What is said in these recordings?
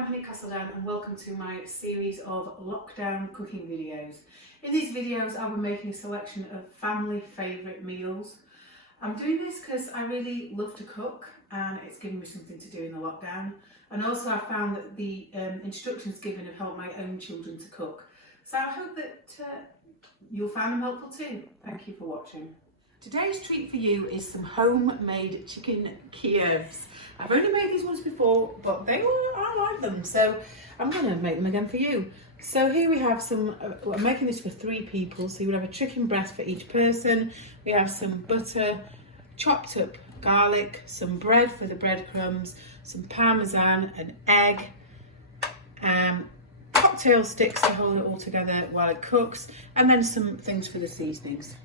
I'm Honey Castledown and welcome to my series of lockdown cooking videos. In these videos I'll be making a selection of family favourite meals. I'm doing this because I really love to cook and it's given me something to do in the lockdown, and also I found that the instructions given have helped my own children to cook. So I hope that you'll find them helpful too. Thank you for watching. Today's treat for you is some homemade chicken Kievs. I've only made these ones before, but I like them, so I'm going to make them again for you. So here we have some, I'm making this for 3 people, so you would have a chicken breast for each person. We have some butter, chopped up garlic, some bread for the breadcrumbs, some parmesan, an egg, cocktail sticks to hold it all together while it cooks, and then some things for the seasonings.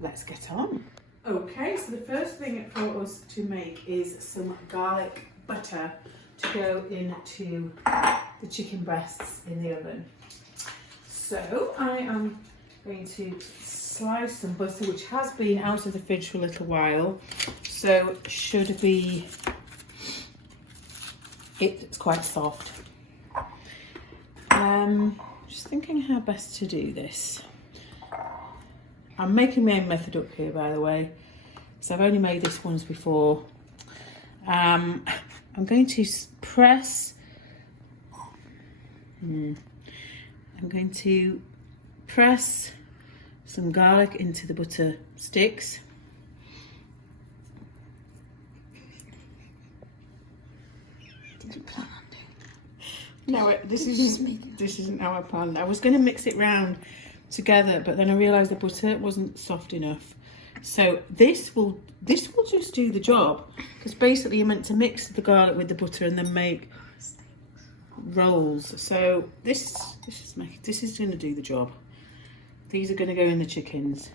Let's get on. Okay, so the first thing for us to make is some garlic butter to go into the chicken breasts in the oven. So I am going to slice some butter, which has been out of the fridge for a little while, so should be, it's quite soft. Just thinking how best to do this. I'm making my own method up here, by the way, so I've only made this once before. I'm going to press some garlic into the butter sticks. Did you plan on doing that? No, this isn't how I planned. I was going to mix it round together, but then I realised the butter wasn't soft enough. So this will just do the job, because basically you're meant to mix the garlic with the butter and then make rolls. So this is going to do the job. These are going to go in the chickens.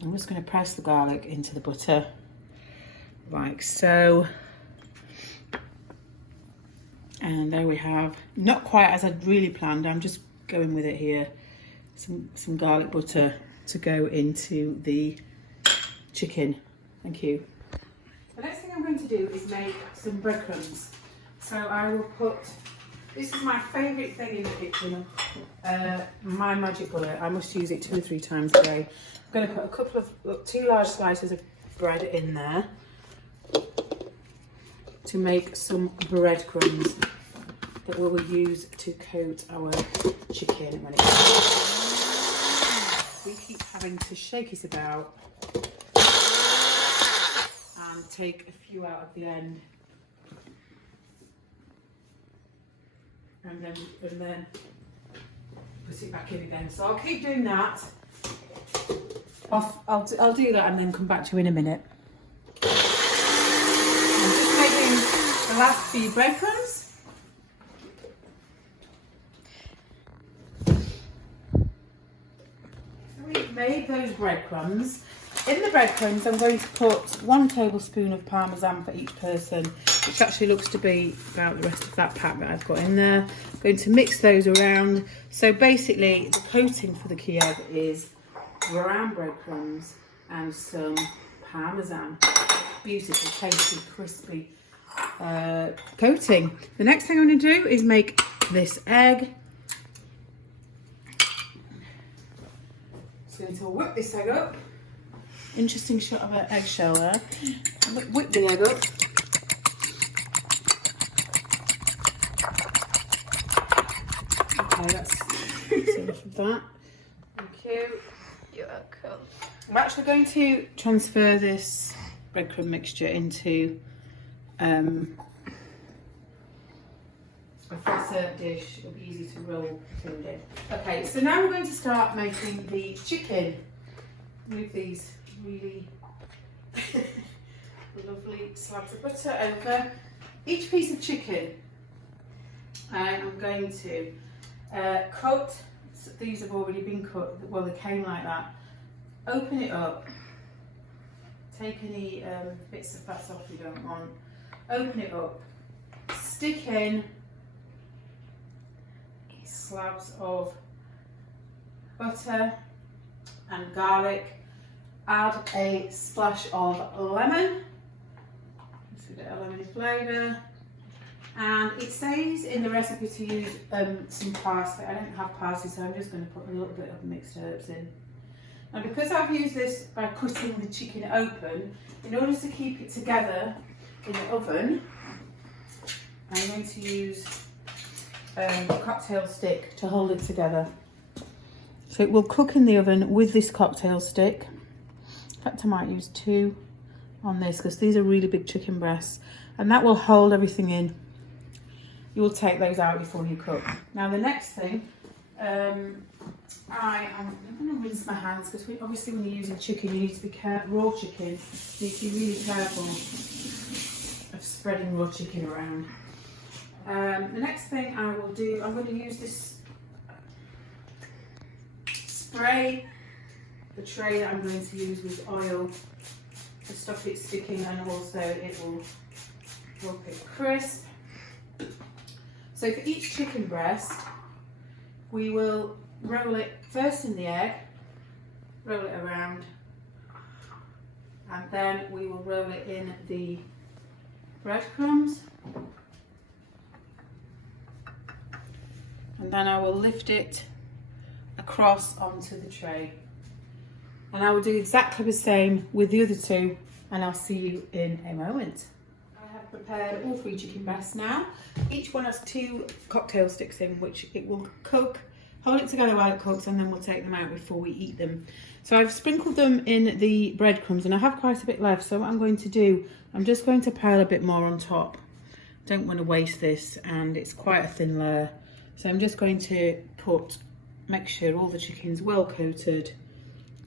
I'm just going to press the garlic into the butter like so. And there we have, not quite as I'd really planned, I'm just going with it here. Some garlic butter to go into the chicken. Thank you. The next thing I'm going to do is make some breadcrumbs. So I will put, this is my favourite thing in the kitchen, my magic bullet. I must use it 2 or 3 times a day. I'm going to put a couple of, 2 large slices of bread in there to make some breadcrumbs that we will use to coat our chicken when it's we keep having to shake it about and take a few out of the end, and then put it back in again. So I'll keep doing that. I'll do that and then come back to you in a minute. I'm just making the last few breadcrumbs. Made those breadcrumbs. In the breadcrumbs I'm going to put 1 tablespoon of parmesan for each person, which actually looks to be about the rest of that pack that I've got in there. I'm going to mix those around. So basically the coating for the Kiev is brown breadcrumbs and some parmesan. Beautiful, tasty, crispy coating. The next thing I'm going to do is make this egg. Going to whip this egg up. Interesting shot of an eggshell there. Whip the egg up. Okay, that's enough of that. Thank you. You're welcome. I'm actually going to transfer this breadcrumb mixture into a flatter dish. It'll be easy to roll food in. Okay, so now we're going to start making the chicken. Move these really lovely slabs of butter over each piece of chicken. I'm going to cut, these have already been cut, well they came like that. Open it up, take any bits of fat off you don't want, open it up, stick in slabs of butter and garlic, add a splash of lemon, just to get a lemony flavour, And it says in the recipe to use some parsley. I don't have parsley, so I'm just going to put a little bit of mixed herbs in. And because I've used this by cutting the chicken open, in order to keep it together in the oven, I'm going to use a cocktail stick to hold it together. So it will cook in the oven with this cocktail stick. In fact, I might use 2 on this because these are really big chicken breasts, and that will hold everything in. You will take those out before you cook. Now the next thing, I'm going to rinse my hands because obviously when you're using chicken, you need to be raw chicken. You need to be really careful of spreading raw chicken around. The next thing I will do, I'm going to use this spray the tray that I'm going to use with oil to stop it sticking, and also it will help it crisp. So for each chicken breast, we will roll it first in the egg, roll it around, and then we will roll it in the breadcrumbs, and then I will lift it across onto the tray. And I will do exactly the same with the other 2, and I'll see you in a moment. I have prepared all 3 chicken breasts now. Each one has 2 cocktail sticks in, which it will cook, hold it together while it cooks, and then we'll take them out before we eat them. So I've sprinkled them in the breadcrumbs, and I have quite a bit left. So what I'm going to do, I'm just going to pile a bit more on top. Don't want to waste this, and it's quite a thin layer. So I'm just going to make sure all the chicken's well coated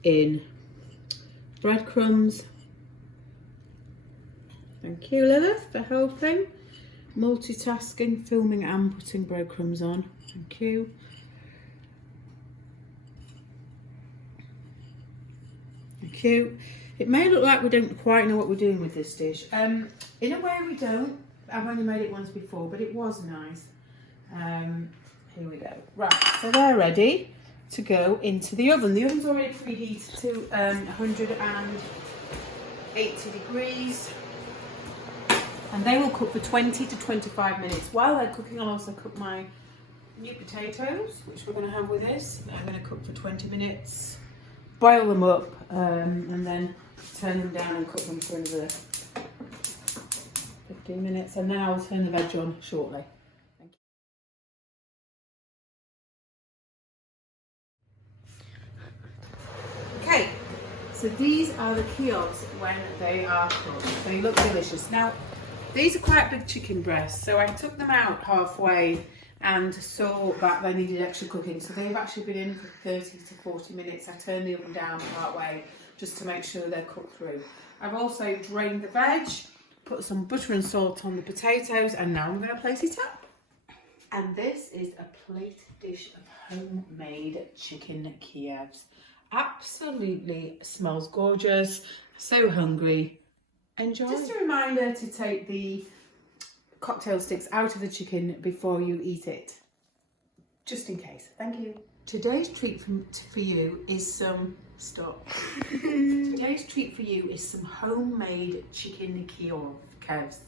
in breadcrumbs. Thank you, Lilith, for helping. Multitasking, filming and putting breadcrumbs on. Thank you. Thank you. It may look like we don't quite know what we're doing with this dish. In a way we don't. I've only made it once before, but it was nice. Here we go. Right, so they're ready to go into the oven. The oven's already preheated to 180 degrees, and they will cook for 20 to 25 minutes. While they're cooking, I'll also cook my new potatoes, which we're going to have with this. I'm going to cook for 20 minutes, boil them up, and then turn them down and cook them for another 15 minutes, and then I'll turn the veg on shortly. Okay, so these are the Kievs when they are cooked. They look delicious. Now, these are quite big chicken breasts, so I took them out halfway and saw that they needed extra cooking. So they've actually been in for 30 to 40 minutes. I turned the oven down part way just to make sure they're cooked through. I've also drained the veg, put some butter and salt on the potatoes, and now I'm going to plate it up. And this is a plate dish of homemade chicken Kievs. Absolutely smells gorgeous. So hungry. Enjoy. Just a reminder to take the cocktail sticks out of the chicken before you eat it. Just in case. Thank you. Today's treat for you is some... Stop. Today's treat for you is some homemade chicken Kievs.